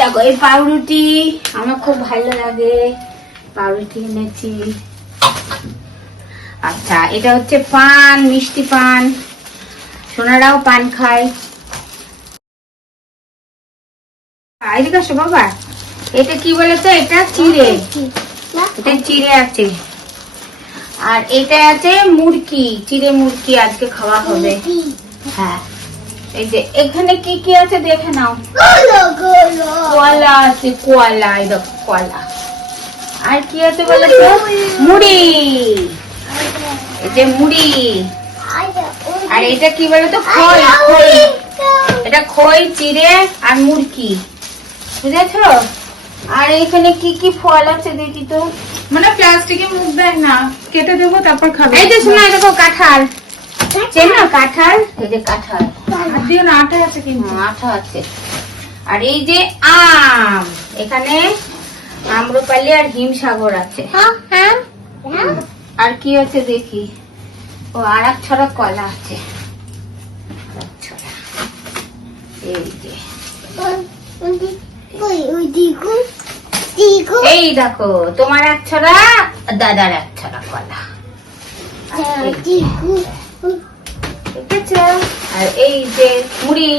দেখো এই পাউরুটি আমার খুব ভালো লাগে, পাউরুটি এনেছি। আচ্ছা এটা হচ্ছে পান, মিষ্টি পান, সোনারাও পান খায়। এদিকে আসো বাবা, এটা কি বলতো, এটা চিড়ে, এটা চিড়ে আছে। আর এটা আছে মুরকি, চিড়ে মুরকি আজকে খাওয়া হবে। হ্যাঁ এই যে এখানে কি কি আছে দেখে নাও। কলা আছে, কলা, এই দেখো কলা। আর কি আছে বলতো, মুড়ি, এই যে মুড়ি। আর এটা কি বলতো, খই, খই, এটা খই, চিড়ে আর মুরকি, বুঝেছো? আর এখানে কি কি ফল আছে দেখি তো। মানে প্লাস্টিকে মুখ দেয় না, কেটে দেবো তারপর খাবে। এই যে শোনা, দেখো কাঁঠাল, চেনো কাঁঠাল? এই যে কাঁঠাল, দিও না, আটা আছে কিন্তু। আঠা আছে। আর এই যে আম, এখানে আম্রপালি আর হিমসাগর আছে। আর কি আছে দেখি, ও আর এক ছড়া কলা আছে, এই যে এই দেখো তোমার এক ছড়া, দাদার এক ছড়া কলা, ঠিক আছে? আর এই যে মুড়ি।